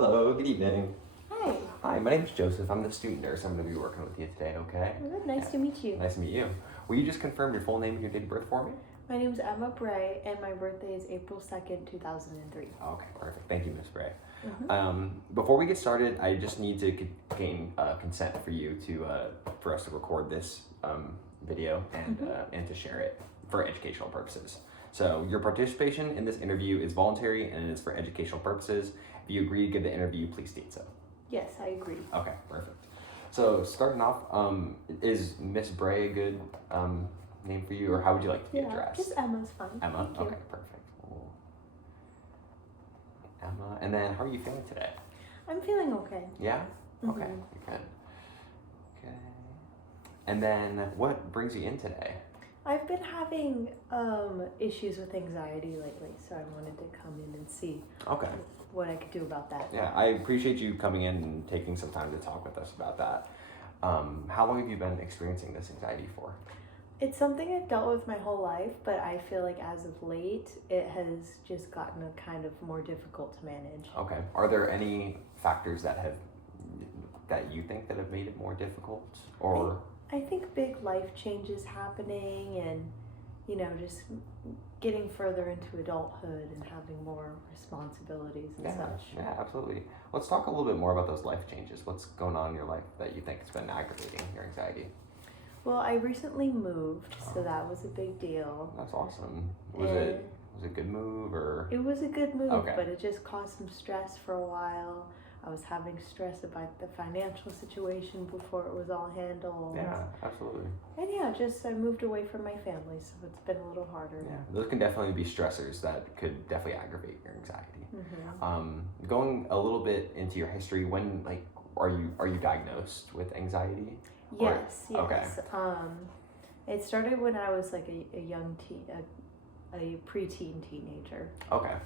Hello, good evening. Hi. Hi, my name is Joseph. I'm the student nurse. I'm going to be working with you today, okay? Good. Nice to meet you. Nice to meet you. Will you just confirm your full name and your date of birth for me? My name is Emma Bray, and my birthday is April 2nd, 2003. Okay, perfect. Thank you, Miss Bray. Mm-hmm. Before we get started, I just need to gain consent for you for us to record this video and to share it for educational purposes. So your participation in this interview is voluntary and it is for educational purposes. If you agree to give the interview, please state so. Yes, I agree. Okay, perfect. So starting off, is Miss Bray a good name for you, or how would you like to be addressed? Just Emma's fine. Emma? Thank you. Okay, perfect. Cool. Emma, and then how are you feeling today? I'm feeling okay. Yeah? Okay, good. Okay. And then what brings you in today? I've been having issues with anxiety lately, so I wanted to come in and see what I could do about that. Yeah, I appreciate you coming in and taking some time to talk with us about that. How long have you been experiencing this anxiety for? It's something I've dealt with my whole life, but I feel like as of late, it has just gotten a kind of more difficult to manage. Okay. Are there any factors that you think that have made it more difficult, or? I think big life changes happening, and just getting further into adulthood and having more responsibilities and such. Yeah, absolutely. Let's talk a little bit more about those life changes. What's going on in your life that you think has been aggravating your anxiety? Well, I recently moved, so that was a big deal. That's awesome. Was it a good move, or? It was a good move, but it just caused some stress for a while. I was having stress about the financial situation before it was all handled. Yeah, absolutely. And I moved away from my family, so it's been a little harder. Yeah, those can definitely be stressors that could definitely aggravate your anxiety. Mm-hmm. Going a little bit into your history, when are you diagnosed with anxiety? Yes. Okay. It started when I was like a young teen, a preteen teenager. Okay.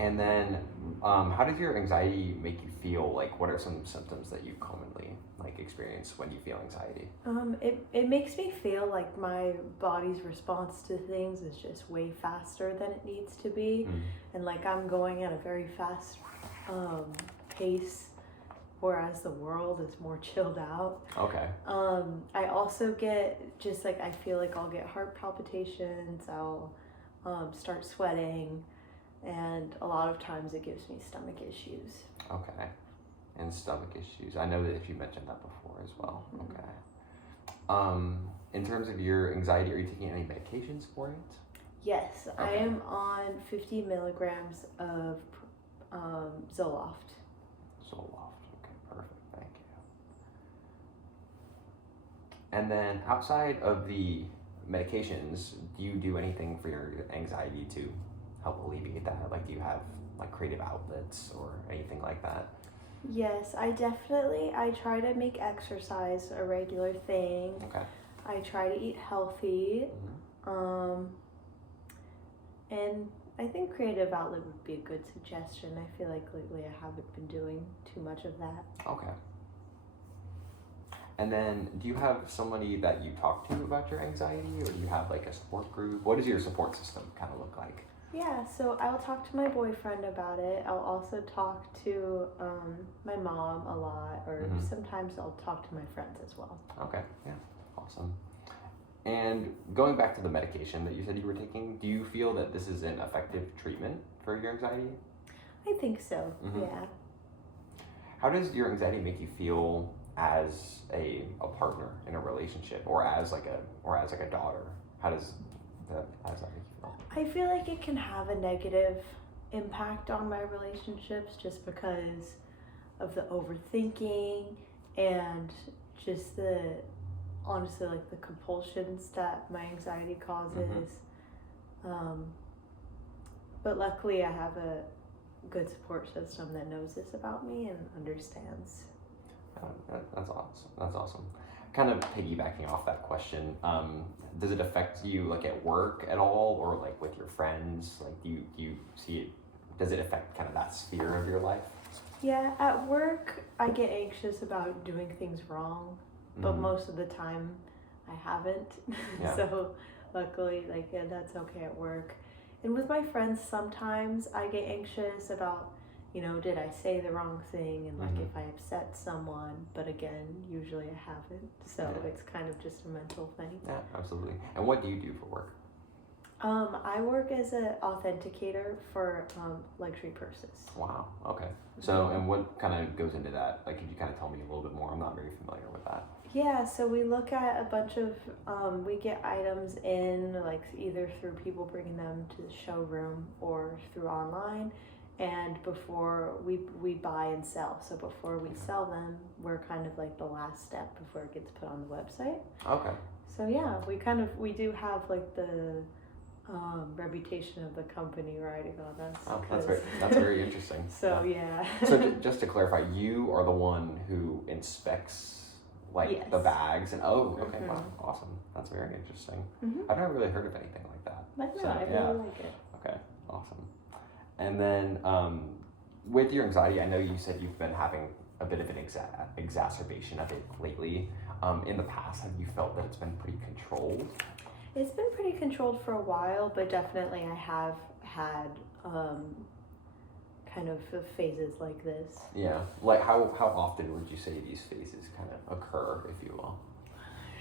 And then, how does your anxiety make you feel? Like, what are some symptoms that you commonly experience when you feel anxiety? It makes me feel like my body's response to things is just way faster than it needs to be, and like I'm going at a very fast pace, whereas the world is more chilled out. Okay. I also get I feel like I'll get heart palpitations. I'll start sweating. And a lot of times it gives me stomach issues. Okay. And stomach issues. I know that if you mentioned that before as well. Mm-hmm. Okay. In terms of your anxiety, are you taking any medications for it? Yes, Okay. I am on 50 milligrams of Zoloft. Zoloft. Okay, perfect. Thank you. And then outside of the medications, do you do anything for your anxiety to help alleviate that? Like, do you have creative outlets or anything like that? Yes, I try to make exercise a regular thing. Okay. I try to eat healthy. Mm-hmm. And I think creative outlet would be a good suggestion. I feel like lately I haven't been doing too much of that. Okay. And then, do you have somebody that you talk to about your anxiety, or do you have a support group? What does your support system kind of look like? Yeah, so I'll talk to my boyfriend about it. I'll also talk to my mom a lot, or sometimes I'll talk to my friends as well. Okay, yeah, awesome. And going back to the medication that you said you were taking, do you feel that this is an effective treatment for your anxiety? I think so, yeah. How does your anxiety make you feel as a partner in a relationship, or as a daughter? How does that make you feel? I feel like it can have a negative impact on my relationships just because of the overthinking and just the compulsions that my anxiety causes. But luckily I have a good support system that knows this about me and understands. That's awesome. Kind of piggybacking off that question, does it affect you at work at all, or with your friends? Do you see it? Does it affect kind of that sphere of your life? Yeah, at work I get anxious about doing things wrong, but most of the time I haven't. Yeah. So luckily, that's okay at work. And with my friends, sometimes I get anxious about did I say the wrong thing, and like Mhm. if I upset someone, but again, usually I haven't, so Yeah. it's kind of just a mental thing. Yeah, absolutely. And what do you do for work? I work as an authenticator for luxury purses. Wow. Okay. So, and what kind of goes into that? Like, could you kind of tell me a little bit more? I'm not very familiar with that. Yeah, so we look at a bunch of, we get items in, like either through people bringing them to the showroom or through online. And before we buy and sell. So before we sell them, we're kind of like the last step before it gets put on the website. Okay. So yeah, we do have like the reputation of the company riding on us. Oh, that's very interesting. So yeah. So just to clarify, you are the one who inspects like Yes. the bags and okay, wow, Mhm. awesome. That's very interesting. Mhm. I've never really heard of anything like that. But no, So, I yeah. really like it. Okay, awesome. And then with your anxiety, I know you said you've been having a bit of an exacerbation of it lately. In the past, have you felt that it's been pretty controlled? It's been pretty controlled for a while, but definitely I have had kind of phases like this. Yeah. Like how often would you say these phases kind of occur, if you will?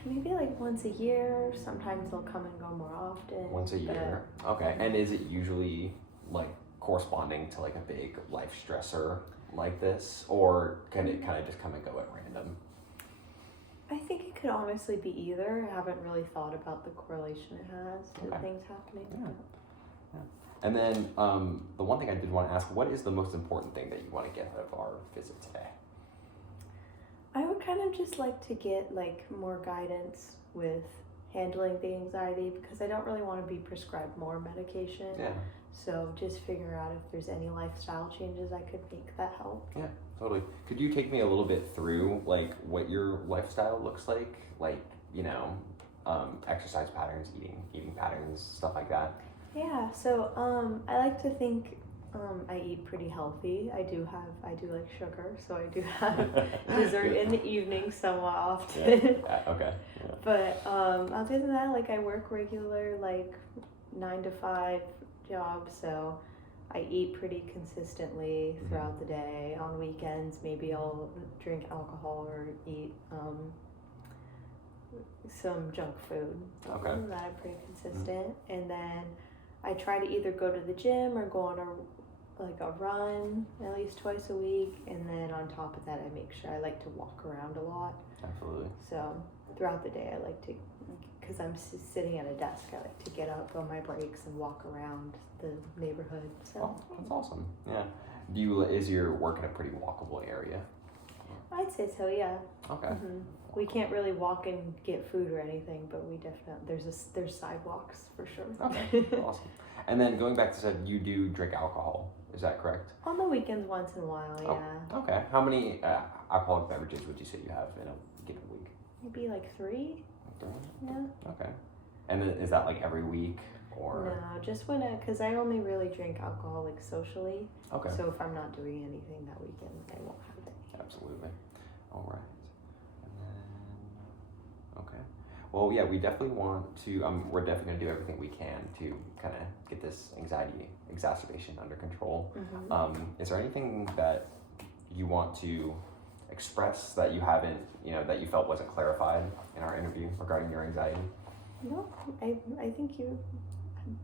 Maybe like once a year. Sometimes they'll come and go more often. Once a year. Okay. And is it usually like corresponding to like a big life stressor like this, or can it kind of just come and go at random? I think it could honestly be either. I haven't really thought about the correlation it has to Okay. things happening. Yeah. And then the one thing I did want to ask, what is the most important thing that you want to get out of our visit today? I would kind of just like to get like more guidance with handling the anxiety, because I don't really want to be prescribed more medication. Yeah. So just figure out if there's any lifestyle changes I could make that help. Yeah, totally. Could you take me a little bit through like what your lifestyle looks like? Like, exercise patterns, eating patterns, stuff like that. Yeah, so I like to think I eat pretty healthy. I do like sugar, so I do have dessert in the evening somewhat often. Yeah. Okay. Yeah. But other than that, like I work regular like 9 to 5 job, so I eat pretty consistently throughout the day. On weekends, maybe I'll drink alcohol or eat some junk food. Okay. Other than that, I'm pretty consistent. And then I try to either go to the gym or go on a run at least twice a week. And then on top of that, I make sure I like to walk around a lot. Absolutely. So throughout the day, I like to, because I'm sitting at a desk, I like to get up on my breaks and walk around the neighborhood. So that's awesome. Yeah. Is your work in a pretty walkable area? I'd say so, yeah. Okay. Mm-hmm. We can't really walk and get food or anything, but we definitely there's sidewalks for sure. Okay. Awesome. And then going back to said, you do drink alcohol. Is that correct? On the weekends, once in a while, yeah. Okay. How many alcoholic beverages would you say you have in a given week? Maybe like 3. Yeah. Okay. And then is that like every week or? No, just because I only really drink alcohol like socially. Okay. So if I'm not doing anything that weekend, I won't have it. Absolutely. All right. And then, okay. Well, yeah, we definitely want to, we're definitely going to do everything we can to kind of get this anxiety exacerbation under control. Mm-hmm. Is there anything that you want to express that you haven't, that you felt wasn't clarified in our interview regarding your anxiety? No, I think you're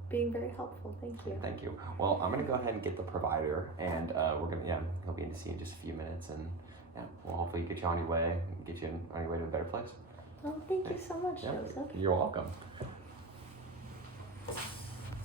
being very helpful. Thank you. Thank you. Well, I'm going to go ahead and get the provider, and we're going to, he'll be in to see you in just a few minutes, and we'll hopefully get you on your way to a better place. Oh, thank you so much, Joseph. You're welcome.